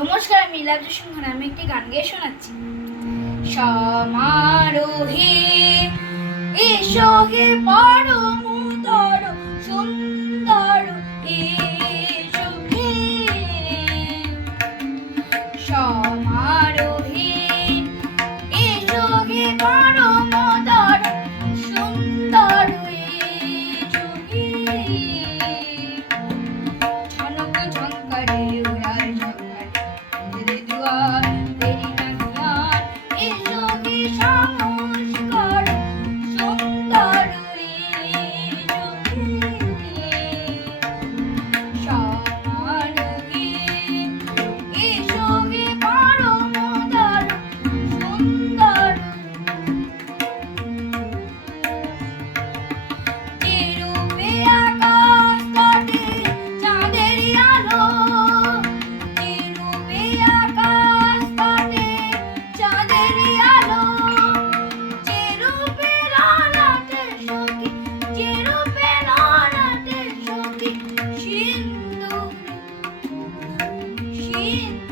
নমস্কার, আমি লাবজু সিংহ। আমি একটি গান গেয়ে শোনাচ্ছি। সমারোহে এসো হে পরমতর সুন্দর এসো হে। সমারোহে এসো হে পরমতর সুন্দর এসো হে। ঝনক ঝঙ্কারে উড়ায় ঝঙ্কারে দুয়ার তেরি নাহিয়ার এসো হে সংস্কার সুন্দর এসো হে। সমারোহে এসো হে পরমতর সুন্দর। যেরূপে আকাশ তটে চাঁদেরই আলো, যেরূপে আকাশ তটে চাঁদেরই আলো, যেরূপে ললাটে সখী, যেরূপে ললাটে সখী সিন্দুর সিন্দুর।